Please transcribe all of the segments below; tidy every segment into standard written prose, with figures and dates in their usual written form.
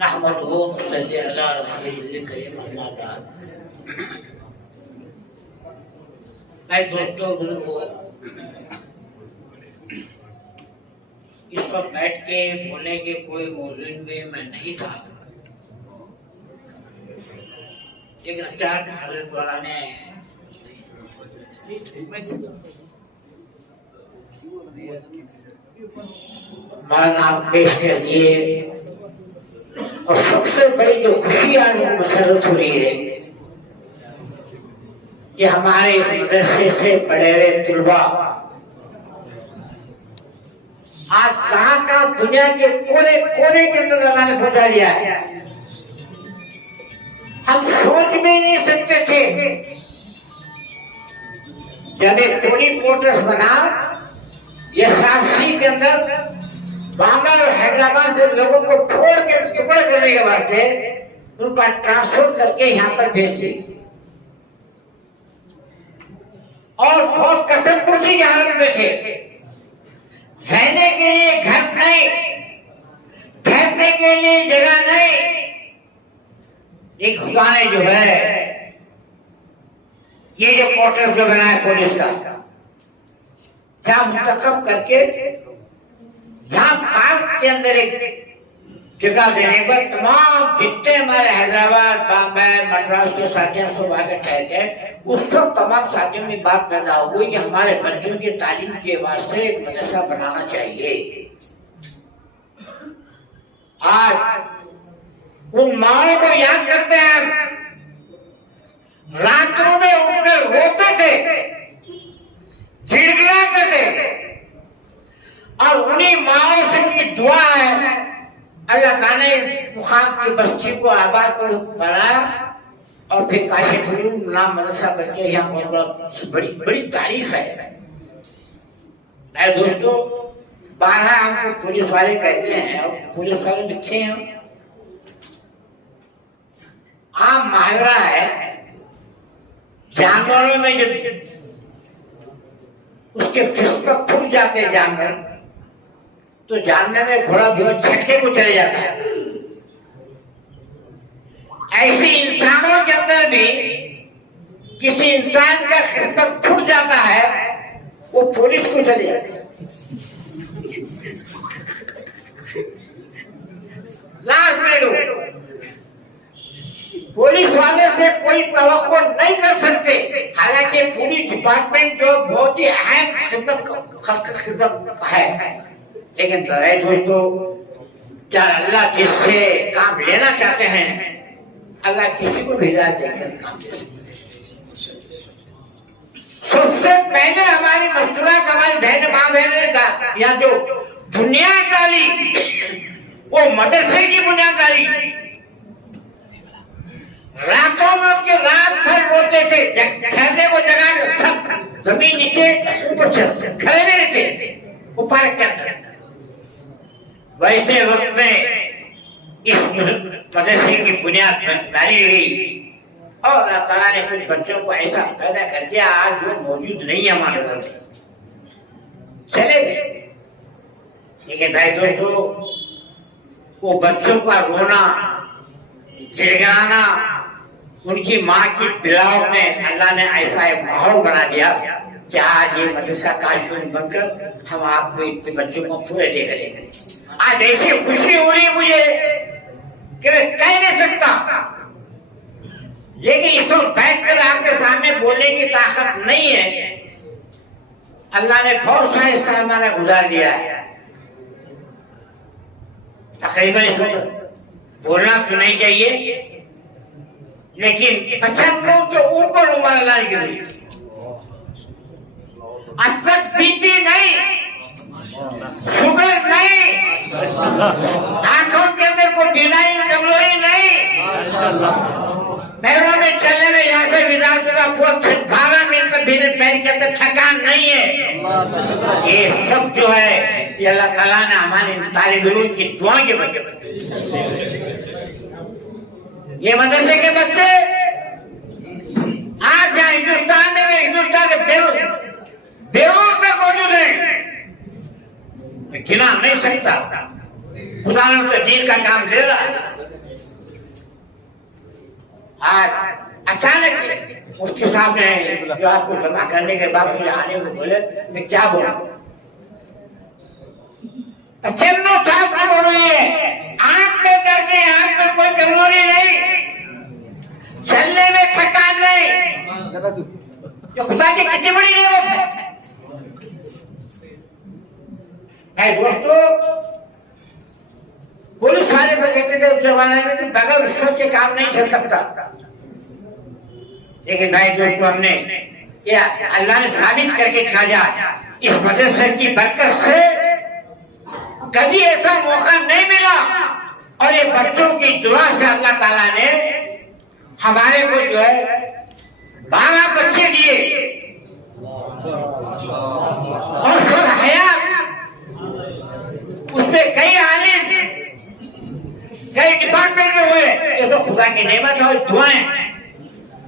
नहमदुहु व नसल्ली अला रसूलिल करीम अम्मा बाद। मैं दोस्तों बुजुर्गों, इस पर बैठ के बोलने के कोई मौजूद में मैं नहीं था, लेकिन अचानक हज़रत वाला ने मौलाना पेश कर दिए। और सबसे बड़ी जो खुशी आज मसरत हो रही है कि हमारे इस मदरसे से पढ़े हुए तुलबा आज कहाँ दुनिया के कोने कोने के अंदर अल्लाह ने पहुंचा दिया है। हम सोच भी नहीं सकते थे जब एक टोनी पोर्टर्स बना, ये शास्त्री के अंदर बॉम्बे और हैदराबाद से लोगों को फोड़ के टुकड़े करने के वास्ते उनका ट्रांसफर करके यहाँ पर भेज दी और बहुत कसम पुर्जी की हालत में थे। रहने के लिए घर नहीं, ठहरने के लिए जगह नहीं। एक खुदा ने जो है ये जो क्वार्टर जो बना है पुलिस का, क्या मुंतखब करके यहाँ पार्क के अंदर एक जगह देने पर तमाम जितने हमारे हैदराबाद, बॉम्बे, मद्रास के साथियों सब आगे ठहर गए। उस वक्त तमाम साथियों में बात पैदा हो गई कि हमारे बच्चों की तालीम के वास्ते एक मदरसा बनाना चाहिए। आज उन माओ को याद करते हैं, रातों में उठकर रोते थे, गिड़गिड़ाते थे, और उन्हीं माओ से की दुआ है अल्लाह ताला ने मुकाम की बस्ती को आबाद को बनाया और फिर काशिफ उलूम नाम मदरसा करके यहाँ बहुत बड़ी बड़ी तारीफ है। दोस्तों, 12 हमको पुलिस वाले कहते हैं और पुलिस वाले अच्छे हैं। आम माहिरा है, जानवरों में जब उसके फिस्क फूट जाते जानवर तो जानने में घोड़ा भी झटके को चले जाता है। ऐसे इंसानों के अंदर भी किसी इंसान का फिस्क फूट जाता है, वो पुलिस को चले जाता है। लास्ट में पुलिस वाले से कोई तवक्को नहीं कर सकते, हालांकि पुलिस डिपार्टमेंट जो बहुत ही अहम खिदमत है, लेकिन दोस्तों, क्या अल्लाह जिससे काम लेना चाहते हैं अल्लाह किसी को भेजा देकर काम ले सकते हैं। सबसे पहले हमारी मसला हमारी बहन माँ बहने का या जो बुनियाद डाली वो मदरसे की बुनियाद डाली। रातों में उनके रात भर रोते थे, ठहरने को जगह सब जमीन नीचे ऊपर खड़े में रहते वो पार्क के अंदर। वैसे वक्त में इस मदरसे की बुनियाद डाली गई और अल्लाह ताला ने कुछ बच्चों को ऐसा पैदा कर दिया आज वो मौजूद नहीं है हमारे घर में, चले गए। लेकिन भाई दोस्तों, वो बच्चों का रोना, गिड़गिड़ाना, उनकी माँ की बिलावट में अल्लाह ने ऐसा एक माहौल बना दिया कि आज ये मदरसा काशिफ बनकर हम आपको इतने बच्चों को पूरे देख रहे हैं। आज ऐसी खुशी हो रही है मुझे कि मैं कह नहीं सकता, लेकिन इस वक्त बैठकर आपके सामने बोलने की ताकत नहीं है। अल्लाह ने बहुत सा हिस्सा हमारा गुजार दिया है। तकरीबन इस वक्त बोलना तो नहीं चाहिए, लेकिन 75 के ऊपर उम्र अल्लाह ने गिरी। अब तक बीपी नहीं, शुगर नहीं, आंखों के अंदर कोई बीमारी कमजोरी नहीं, पैरों में चलने में यहाँ से विधानसभा 12 मिनट तक पैर के अंदर थकान नहीं है। ये सब जो है ये अल्लाह ताला ने हमारे तालिब इल्म की दुआ के बच्चे, ये मदरसे के बच्चे आज यहाँ हिंदुस्तान में हिंदुस्तान के बेरों से मौजूद है, मैं गिना नहीं सकता। खुदा ने उनसे दीन का काम ले रहा है। आज अचानक मुफ्ती साहब ने जो आपको जमा करने के बाद मुझे आने को बोले, मैं क्या बोला? चंदू साहब को बोलो, ये आंख में दर्द है, आंख में कोई कमजोरी नहीं, चलने में थकान नहीं, जो खुदा की कितनी बड़ी नेमत है। दोस्तों, पुलिस वाले को कहते थे उस जमाने में कि बगैर रिश्वत के काम नहीं चल सकता, लेकिन भाई दोस्तों हमने या अल्लाह ने साबित करके दिखाया, इस मदरसे की बरकत से कभी ऐसा मौका नहीं मिला, और ये बच्चों की दुआ से अल्लाह ताला ने हमारे को जो है 12 बच्चे दिए और सब हयात, उसमें कई आलिम कई डिपार्टमेंट में हुए। ये तो खुदा की नेमत और दुआएं।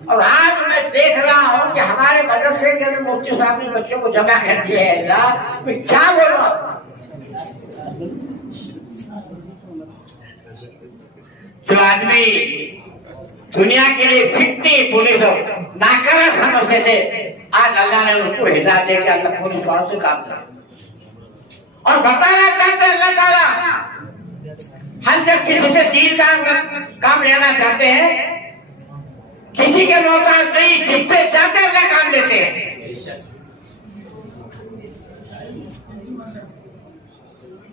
और आज मैं देख रहा हूं कि हमारे मदरसे के भी मुफ्ती साहब ने बच्चों को जमा कर दिया है। अल्लाह, मैं क्या बोलूं? जो आदमी दुनिया के लिए फिटनी पुलिस नाकारा समझते थे, आज अल्लाह ने उसको हिदायत दे के अल्लाह पुलिस वालों से काम कर और बताना चाहते अल्लाह ताला, हम जब किसी से दीन का काम लेना चाहते हैं, किसी के मोहताज नहीं, जिससे चाहते अल्लाह काम लेते हैं।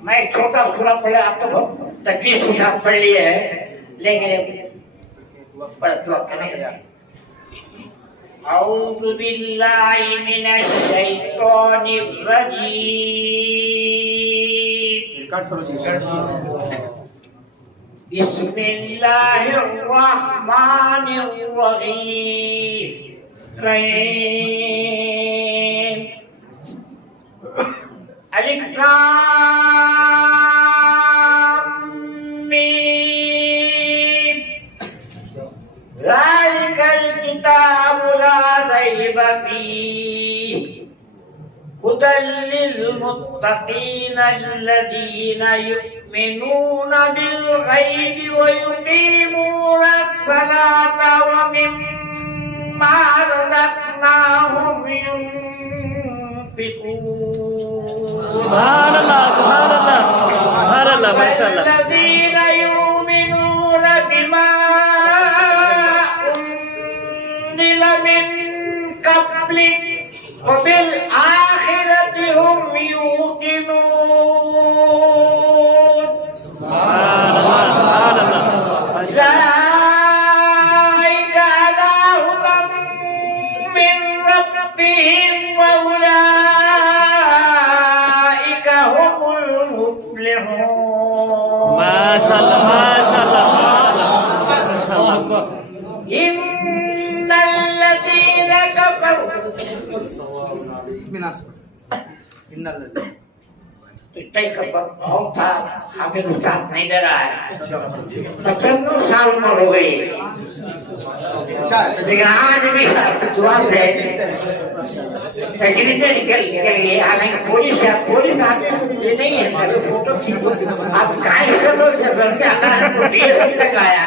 मैं छोटा सूरा पढ़ा, आप तो बहुत तकलीफ के साथ पढ़ लिए है, लेकिन औज़ु बिल्लाहि मिनश शैतानिर रजीम, बिस्मिल्लाहिर रहमानिर रहीम, अलिफ लाम मीम, ज़ालिकल किताबु ला रैब फीह, हुदल लिल मुत्तक़ीन अल्लज़ीना युमिनूना बिल गैबि व युक़ीमूना अस्सलाता व मिम्मा रज़क़नाहुम युनफ़िक़ून। सुभानअल्लाह, सुभानअल्लाह, सुभानअल्लाह, माशाअल्लाह। वल्लज़ीना युमिनूना बिमा उन्ज़िला मिन क़ब्लिक व बिल आखिरति हुम यूक़िनून। सुभानअल्लाह, सुभानअल्लाह, माशाअल्लाह। उलाइका अला हुदम मिन रब्बिहिम व उलाइका हुमुल मुफ्लिहून। माशाअल्लाह, माशाअल्लाह, माशाअल्लाह। इन्नल्लज़ीना कफ़रू, इतना ही सब बहुत था, हाफिज उस्ताद नहीं दे रहा है। 75 साल उम्र हो गई, लेकिन आज भी दुआ से तकलीफ में निकल गई। हालांकि पुलिस आदमी ये नहीं है, फोटो खींचो आप, काहे से लोग से बन के आता है, तक आया।